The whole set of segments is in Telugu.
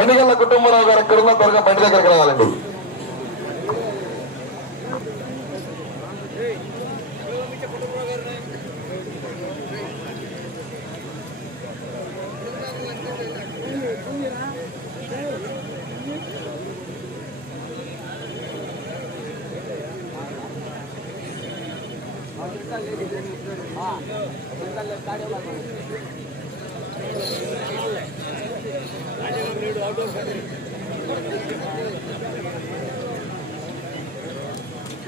ఎన్నికల కుటుంబరావు గారు ఎక్కడ త్వరగా బండి దగ్గరికి రావాలండి.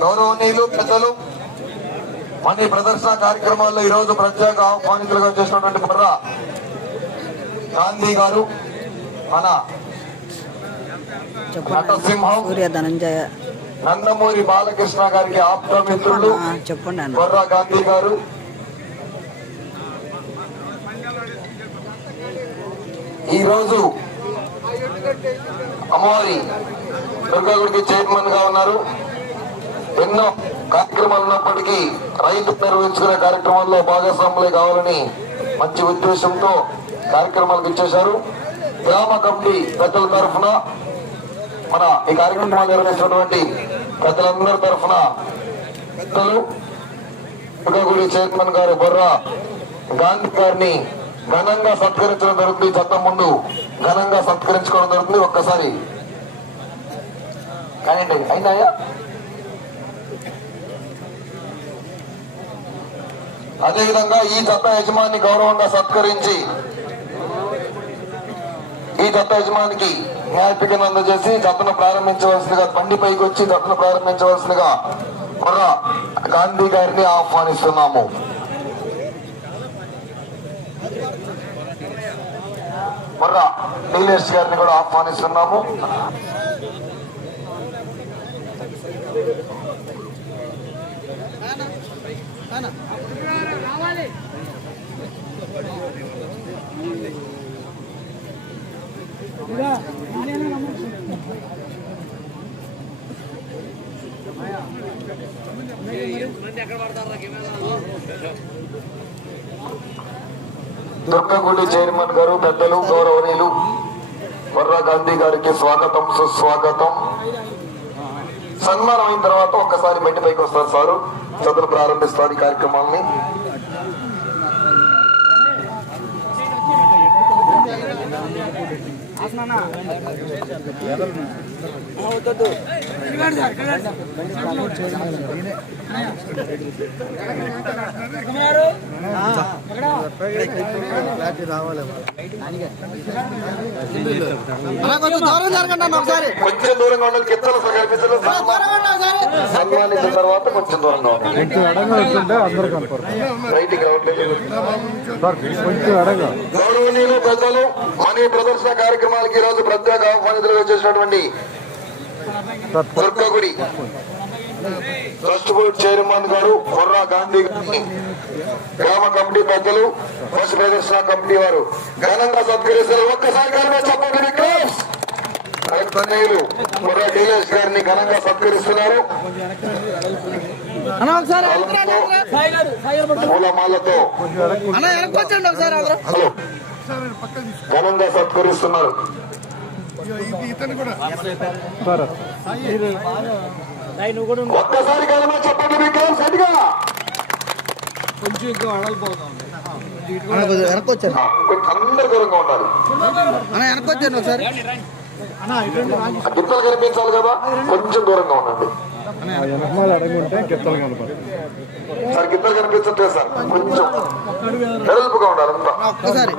గౌరవనీయులు పెద్దలు మన ప్రదర్శన కార్యక్రమాల్లో ఈ రోజు ప్రత్యేక ఆహ్వానితులుగా చేసినటువంటి బుర్ర గాంధీ గారు మన చెప్పండి. నటసింహం. సూర్య ధనంజయ. నందమూరి బాలకృష్ణ గారికి ఆప్త మిత్రులు ఆ, చెప్పండి బొర్ర గాంధీ గారు. ఈరోజు అమ్మవారి దుర్గాగుడికి చైర్మన్గా ఉన్నారు. ఎన్నో కార్యక్రమాలు ఉన్నప్పటికీ రైతు నిర్వహించుకునే కార్యక్రమాల్లో భాగస్వాములే కావాలని మంచి ఉద్దేశంతో కార్యక్రమాలకు ఇచ్చేశారు. గ్రామ కమిటీ పెద్దల తరఫున మన ఈ కార్యక్రమం నిర్వహించినటువంటి పెద్దలందరి తరఫున పెద్దలు దుర్గాగుడి చైర్మన్ గారు బొర్రా గాంధీ గారిని ఘనంగా సత్కరించడం జరుగుతుంది. చట్టం ముందు ఘనంగా సత్కరించుకోవడం జరుగుతుంది. ఒక్కసారి కానీ అయినాయా అదేవిధంగా ఈ చట్ట యజమాని గౌరవంగా సత్కరించి ఈ దత్త యజమానికి న్యాయపికను అందజేసి చట్టను ప్రారంభించవలసిందిగా బండి పైకి వచ్చి చట్టను ప్రారంభించవలసిందిగా మన గాంధీ గారిని ఆహ్వానిస్తున్నాము మర్ర నీలేష్ గారిని కూడా ఆహ్వానిస్తున్నాము దుర్గగుడి చైర్మన్ గారు పెద్దలు గౌరవనీయులు వర్రా గాంధీ గారికి స్వాగతం సుస్వాగతం. సన్మానం అయిన తర్వాత ఒక్కసారి బండి పైకి వస్తారు సారు. చదువు ప్రారంభిస్తారు ఈ కార్యక్రమాన్ని కొంచెం దూరంగా ఉండాలి కిందలు కనిపించలేదు సన్మానించిన తర్వాత కొంచెం దూరంగా ఉండాలి కొంచెం అడగ వస్తుంటే అందరు కనపడతారు. బయటికి రావట్లేదు. సార్ కొంచెం అడగ గౌరవనీయులు పెద్దలు మన ఈ ప్రదర్శన కార్యక్రమాలకి ఈ రోజు ప్రత్యేక ఆహ్వానితులుగా చేసినటువంటి sir Durgagudi trust board chairman గారు బొర్రా గాంధీ గ్రామ కమిటీ పెద్దలు బస్సు ప్రదర్శన కమిటీ వారు ఘనంగా సత్కరిస్తారు. ఒక్కసారి చెప్పండి బొర్రా డీలేష్ గారిని ఘనంగా సత్కరిస్తున్నారు. పూలమాలతో హలో. ఘనంగా సత్కరిస్తున్నారు. సార్ ఒక్కసారి ఘనంగా చెప్పండి అడిగా కొంచెం ఇంకా అడగపోతాం అందరు దూరంగా ఉండాలి. ఒకసారి కనిపించాలి కదా కొంచెం దూరంగా ఉండండి. వెనకమాల అడగి ఉంటే గిత్తలు కనపడతాయి. సార్ గిత్తలు కనిపించట్లేదు సార్ కొంచెం వెడల్పుగా ఉండాలి ఒక్కసారి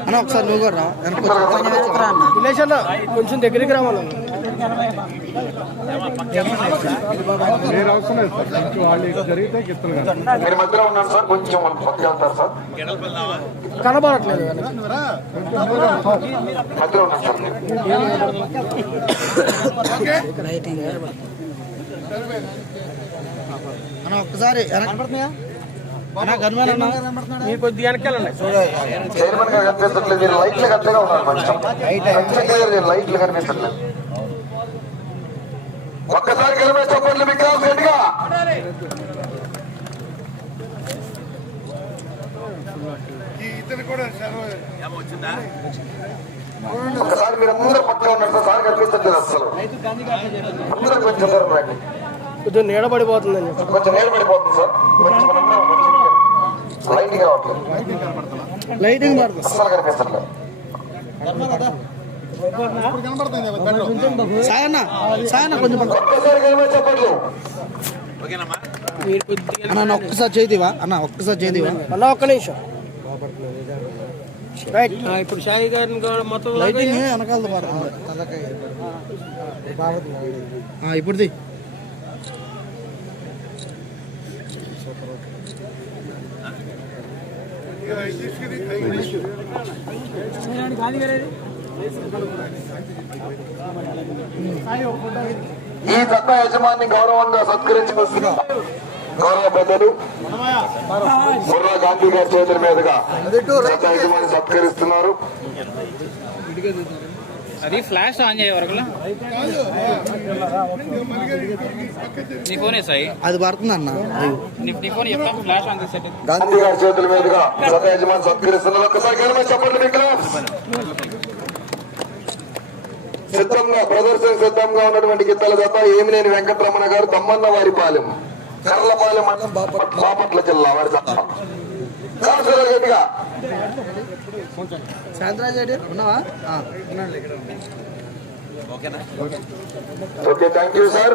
అన్న ఒకసారి నువ్వు కూడా రా. కొంచెం దగ్గరికి రావాలి మీరు అవసరం లేదు సార్. కొంచెం వాళ్ళు ఇటు జరిగితే గిత్తలు కనపడతాయి మీరు మధ్యలో ఉన్నాను సార్. కొంచెం మనం పక్కకి వెళ్తారు సార్. కనబడట్లేదు మధ్యలో ఉన్నాను సార్. అన్న ఒక్కసారి వెనక్కి అన్న కనుమలు అన్న. మీరు కొద్దిగా వెనకాలండి చైర్మన్ గారు కనిపించట్లేదు మీరు లైట్లు గట్టిగా ఉన్నారు కొంచెం. లైట్లు కనిపించట్లేదు ఒక్కసారి కలిపే చెప్పండి మీకు గట్టిగా ఒక్కసారి మీరు అందరూ పక్కన ఉన్నారు సార్. సార్ కనిపించట్లేదు అసలు. అందరూ కొంచెం దూరం రండి. కొంచెం నేల పడిపోతుంది సార్. కొంచెం లైట్గా అవ్వట్లేదు లైటింగ్ పడుతుంది అస్సలు కనిపించట్లేదు సాయన్న కొంచెం అన్న ఒక్కసారి చేతివా? అన్న ఒక్కసారి చేతివా? అన్న ఒక్క నిమిషం. రైట్ ఆ, ఇప్పుడు షాయి గారిని మొత్తం లైటింగ్ వెనకాల పడుతుంది ఆ, ఇప్పుడుది ఈ దత్త యజమాని గౌరవంగా సత్కరించి వస్తున్న గౌరవ పెద్దలు బుర్రా గాంధీ గారి చేతుల మీదుగా దత్త యజమాని సత్కరిస్తున్నారు. అది ఫ్లాష్ ఆన్ చేయ వరకు నీ ఫోన్ సాయి? అది పడుతుంది అన్న. అది నీ నీ ఫోన్ చెప్తా ఫ్లాష్ ఆన్ చేసేట గాంధీ గారి చేతుల మీదుగా యజమాని సత్కరిస్తున్నారు. చెప్పండి మీకు సిద్ధంగా ప్రదర్శన సిద్ధంగా ఉన్నటువంటి గిత్తల జత ఏమినేని వెంకటరమణ గారు తమ్మన్న వారి పాలెం కర్లపాలెం మండలం బాపట్ల. బాపట్ల జిల్లా వారి జత ఓకే థ్యాంక్ యూ సార్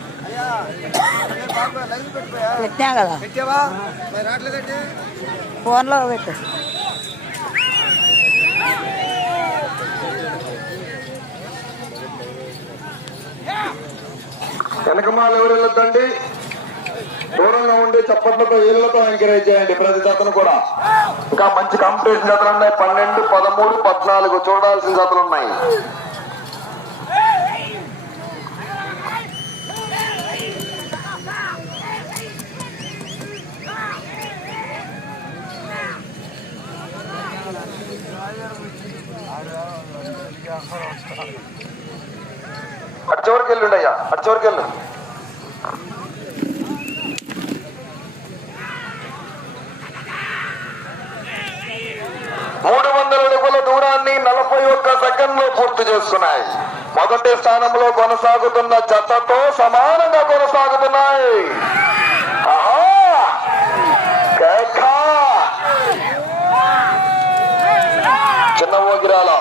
పెట్టా కదా. ఫోన్లో పెట్టు. వెనకమాల ఎవరు వెళ్ళొద్దండి? దూరంగా ఉండి చప్పట్లతో వీళ్ళతో ఎంకరేజ్ చేయండి ప్రతి జతను కూడా. ఇంకా మంచి కాంపిటీషన్ జతలు ఉన్నాయి. పన్నెండు పదమూడు పద్నాలుగు చూడాల్సిన జతలు ఉన్నాయి. చివరికి వెళ్ళండి అయ్యా అటు చివరికి వెళ్ళు మూడు వందల అడుగుల దూరాన్ని నలభై ఒక్క సెకండ్లో పూర్తి చేస్తున్నాయి. మొదటి స్థానంలో కొనసాగుతున్న జతతో సమానంగా కొనసాగుతున్నాయి. చిన్న ఓగిరాల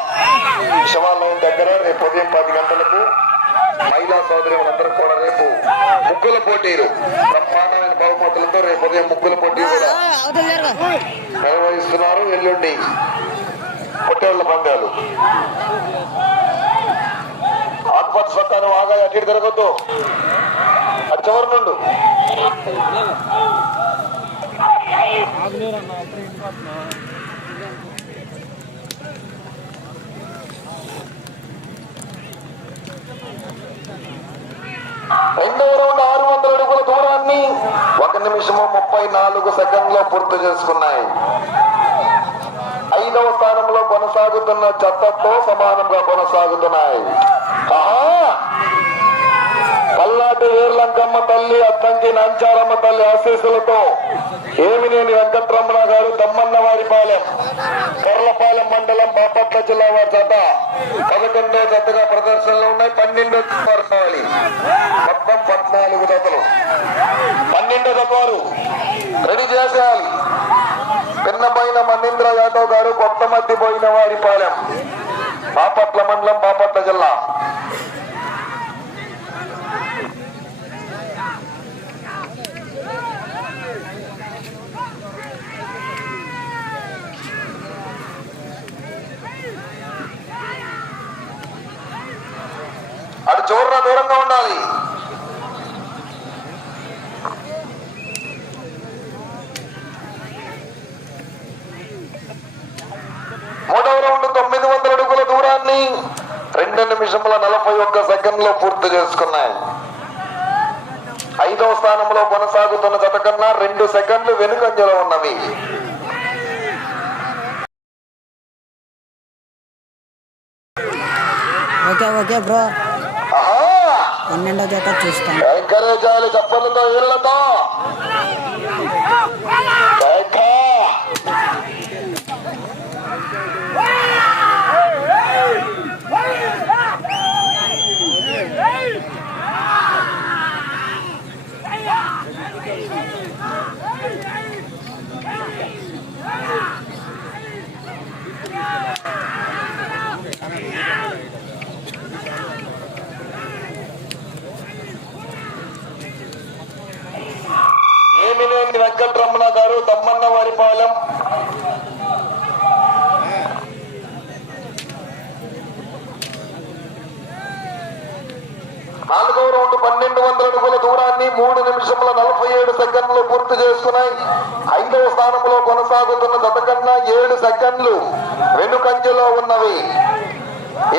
శివాలయం దగ్గర రేపు ఉదయం పది గంటలకు మహిళా సోదరులందరూ కూడా రేపు ముగ్గుల పోటీలు. బ్రహ్మాండమైన బహుమతులతో రేపు ఉదయం ముగ్గుల పోటీ కూడా నిర్వహిస్తున్నారు ఎల్లుండి. పొట్టేళ్ళ పందాలు. ఆత్మహత్య స్వత్తాను ఆగా అటు తిరగొద్దు. అటు చివరి నుండు. రెండవ రౌండ్ ఆరు వందల అడుగుల దూరాన్ని ఒక నిమిషము ముప్పై నాలుగు సెకండ్లో పూర్తి చేసుకున్నాయి. ఐదవ స్థానంలో కొనసాగుతున్న చెత్తతో సమానంగా కొనసాగుతున్నాయి. ఆహా! పల్నాటి తల్లి అత్తంకి నంచారమ్మ తల్లి ఆశీస్సులతో ఏమినేని వెంకట్రమణ గారు తమ్మన్న వారిపాలెం కొర్లపాలెం మండలం బాపట్ల జిల్లా వారి జత. పదకొండో జతగా ప్రదర్శనలో ఉన్నాయి. పన్నెండో వారు కావాలి మొత్తం పద్నాలుగు జతలు. పన్నెండో జత వారు రెడీ చేసేయాలి. పిన్నపోయిన మణీంద్ర యాదవ్ గారు కొత్త మధ్య పోయిన వారిపాలెం బాపట్ల మండలం బాపట్ల జిల్లా. అటు చూడరా దూరంగా ఉండాలి. మూడవ రౌండ్ తొమ్మిది వందల అడుగుల దూరాన్ని రెండు నిమిషముల నలభై ఒక్క సెకండ్లో పూర్తి చేసుకున్నాయి. ఐదవ స్థానంలో కొనసాగుతున్న జత కన్నా రెండు సెకండ్లు వెనుకంజలో ఉన్నవి. Okay okay bro. పన్నెండో జత చూస్తాం వెంకట రమణ గారు తమ్మన్న వారిపాలెం నాలుగవ రౌండ్ పన్నెండు వందల అడుగుల దూరాన్ని మూడు నిమిషముల నలభై ఏడు సెకండ్లు పూర్తి చేసుకున్నాయి ఐదవ స్థానంలో కొనసాగుతున్న గతకన్నా ఏడు సెకండ్లు వెనుకంజలో ఉన్నవి.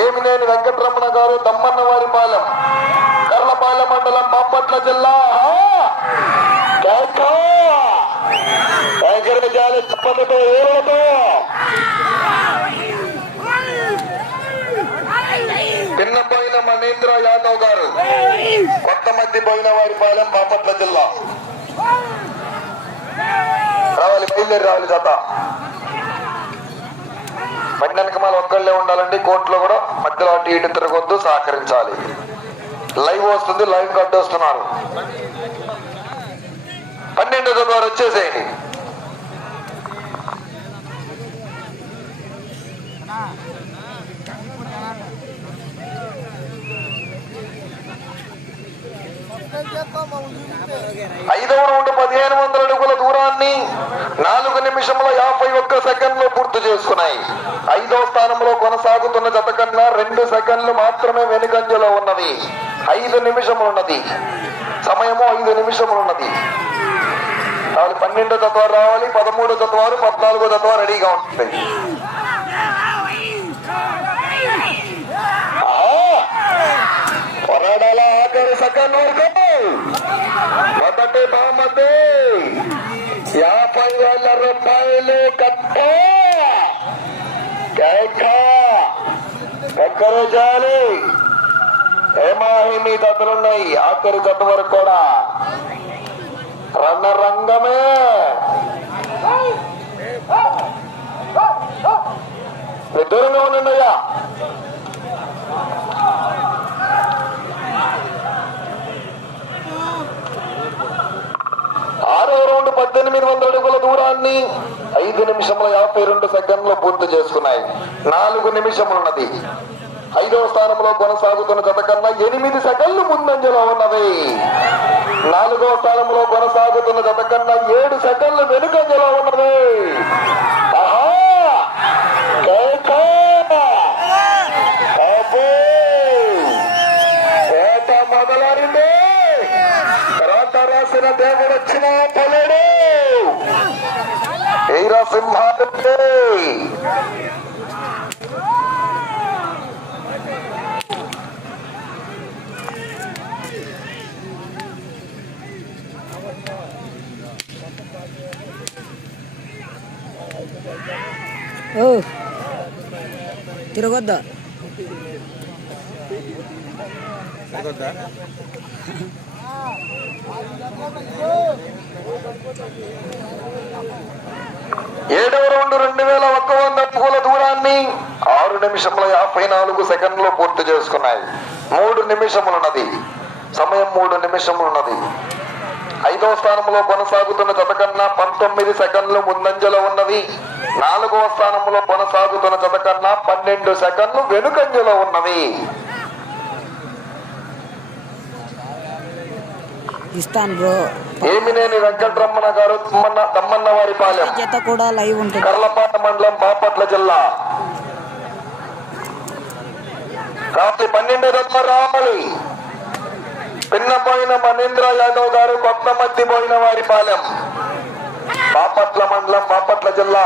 ఏమినేని వెంకటరమణ గారు తమ్మన్న వారిపాలెం కర్లపాలెం మండలం బాపట్ల జిల్లా. కేక! వెంకటేశాలి చప్పలతో ఏరులతో పిన్నపోయిన యాదవ్ గారు. కొత్త మంది పోయిన వారి పాలెం బాపట్ల జిల్లా. రావాలి బయలుదేరి రావాలి జత బండి వెనకమాల ఒక్కళ్ళే ఉండాలండి కోర్టులో కూడా మధ్యలో అటు ఇటు తిరగొద్దు సహకరించాలి. లైవ్ వస్తుంది లైవ్ కట్ వస్తున్నారు. పన్నెండు వారు వచ్చేసేయండి. ఐదవ రౌండ్ పదిహేను వందల అడుగుల దూరాన్ని నాలుగు నిమిషముల యాభై ఒక్క సెకండ్లు పూర్తి చేసుకున్నాయి. ఐదవ స్థానంలో కొనసాగుతున్న జత కన్నా రెండు సెకండ్లు మాత్రమే వెనుకంజలో ఉన్నది. ఐదు నిమిషములున్నది. సమయము ఐదు నిమిషములున్నది. కాబట్టి పన్నెండో తత్వారు రావాలి పదమూడో తత్వారు పద్నాలుగో తత్వారు రెడీగా ఉంటుంది. పోరాడాల ఆఖరి సెకండ్ వరకు. మొదటి బహుమతి యాభై వేల రూపాయలు కట్ట. ఎక్కరు చేయాలి ఏమాహి మీ దత్తలున్నాయి ఆఖరి జత వరకు కూడా. రణరంగమే మీరు దూరంగా ఉండండి అయ్యా ఆరో రౌండ్ పద్దెనిమిది వందల అడుగుల దూరాన్ని ఐదు నిమిషముల యాభై రెండు సెకండ్లు పూర్తి చేసుకున్నాయి. నాలుగు నిమిషములున్నది. ఐదవ స్థానంలో కొనసాగుతున్న జత కన్నా ఎనిమిది సెకండ్లు ముందంజలో ఉన్నది. నాలుగవ స్థానంలో కొనసాగుతున్న జత కన్నా ఏడు సెకండ్లు వెనుకంజలో నరసింహారెడ్డి ఓ తిరగొద్దా? ఏడవ రౌండ్ రెండు వేల ఒక్క వంద అడుగుల దూరాన్ని ఆరు నిమిషముల యాభై నాలుగు సెకండ్లు పూర్తి చేసుకున్నాయి. మూడు నిమిషములున్నది. సమయం మూడు నిమిషములున్నది. ఐదవ స్థానంలో కొనసాగుతున్న జత కన్నా పంతొమ్మిది సెకండ్లు ముందంజలో ఉన్నవి నాలుగవ స్థానంలో కొనసాగుతున్న జత కన్నా పన్నెండు సెకండ్లు వెనుకంజలో ఉన్నవి ఇస్తాను బ్రో. ఏమినేని వెంకటరమణ గారు తమ్మన్న తమ్మన్న వారి పాలెం జత కూడా లైవ్ ఉంటుంది. కర్లపాట మండలం బాపట్ల జిల్లా. పన్నెండు రత్న రామలి పిన్నపోయిన మనేంద్ర యాదవ్ గారు కొత్త మధ్య పోయిన వారి పాలెం. బాపట్ల మండలం బాపట్ల జిల్లా.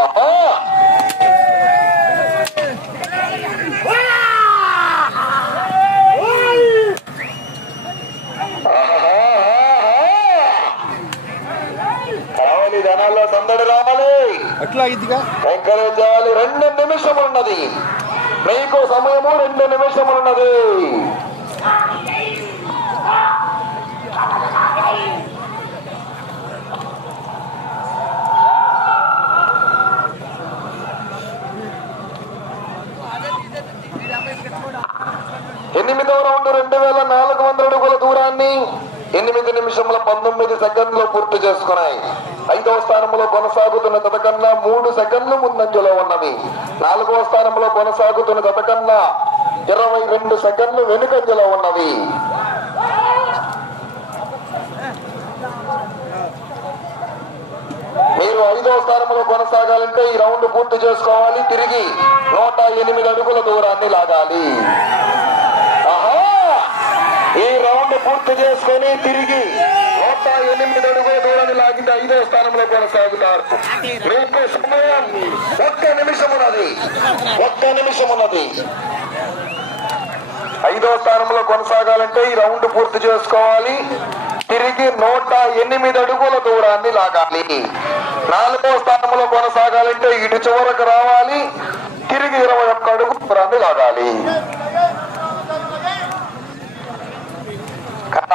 ఆహా! జనాల్లో సందడి రావాలి. అట్లా ఇదిగా ఎంకరేజ్ చేయాలి రెండు నిమిషములు ఉన్నది మీకు సమయము రెండు నిమిషములు ఉన్నది ఎనిమిదవ రౌండ్ రెండు వేల నాలుగు వందల అడుగుల దూరాన్ని ఎనిమిది నిమిషముల పంతొమ్మిది సెకండ్లు పూర్తి చేసుకున్నాయి. ఐదవ స్థానంలో కొనసాగుతున్న గత కన్నా మూడు సెకండ్లు ముందంజలో ఉన్నవి. నాలుగవ స్థానంలో కొనసాగుతున్న గత కన్నా ఇరవై రెండు సెకండ్లు వెనుకంజలో ఉన్నవి. మీరు ఐదవ స్థానంలో కొనసాగాలంటే ఈ రౌండ్ పూర్తి చేసుకోవాలి. తిరిగి నూట ఎనిమిది అడుగుల దూరాన్ని లాగాలి. ఈ రౌండ్ పూర్తి చేసుకొని తిరిగి నూట ఎనిమిది అడుగుల దూరాన్ని లాగింది ఐదో స్థానంలో కొనసాగుతారు. మీకు సమయం ఒక్క నిమిషం ఉన్నది ఒక్క నిమిషం ఉన్నది ఐదో స్థానంలో కొనసాగాలంటే ఈ రౌండ్ పూర్తి చేసుకోవాలి. తిరిగి నూట ఎనిమిది అడుగుల దూరాన్ని లాగాలి. నాలుగో స్థానంలో కొనసాగాలంటే ఇటు చివరకు రావాలి. తిరిగి ఇరవై ఒక్క అడుగు దూరాన్ని లాగాలి. కథ.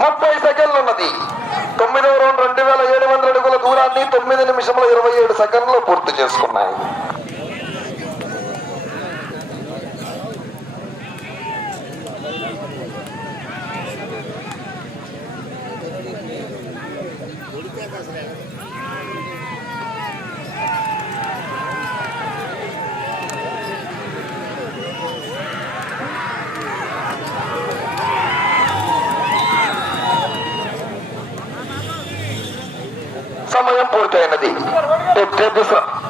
ముప్పై సెకండ్లు ఉన్నది తొమ్మిదవ రౌండ్ రెండు వేల ఏడు వందల అడుగుల దూరాన్ని తొమ్మిది నిమిషముల ఇరవై ఏడు సెకండ్లు పూర్తి చేసుకున్నాయి సమయం పూర్తయినది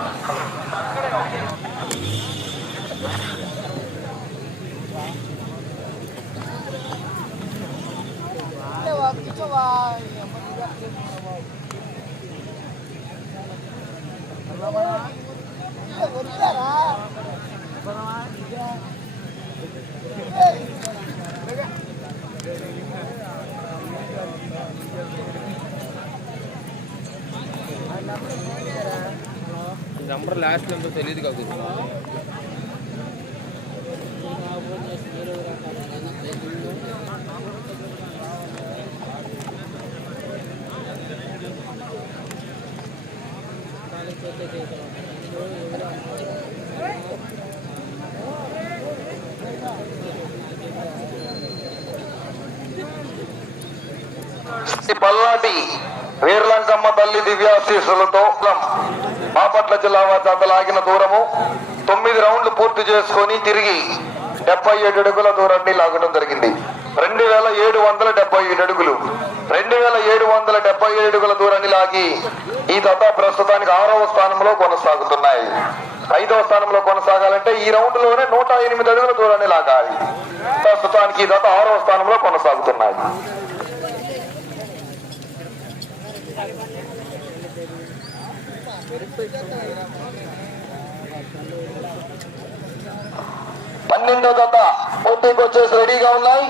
నంబర్ లాస్ట్ ఎంతో తెలియదు కాదు. పల్నాటి పల్లాటి వీర్లంకమ్మ తల్లి దివ్యాశీస్సులతో బాపట్ల జిల్లా వద్ద లాగిన దూరము తొమ్మిది రౌండ్లు పూర్తి చేసుకొని తిరిగి డెబ్బై ఏడు అడుగుల దూరాన్ని లాగడం జరిగింది. రెండు వేల ఏడు వందల డెబ్బై ఏడు అడుగులు. రెండు వేల ఏడు వందల డెబ్బై ఏడు అడుగుల దూరాన్ని లాగి ఈ దత ప్రస్తుతానికి ఆరవ స్థానంలో కొనసాగుతున్నాయి. ఐదవ స్థానంలో కొనసాగాలంటే ఈ రౌండ్లోనే నూట ఎనిమిది అడుగుల దూరాన్ని లాగాలి. ప్రస్తుతానికి ఈ దత ఆరవ స్థానంలో కొనసాగుతున్నాయి. పన్నెండో జత పోటీకి వచ్చేసి రెడీగా ఉన్నాయి.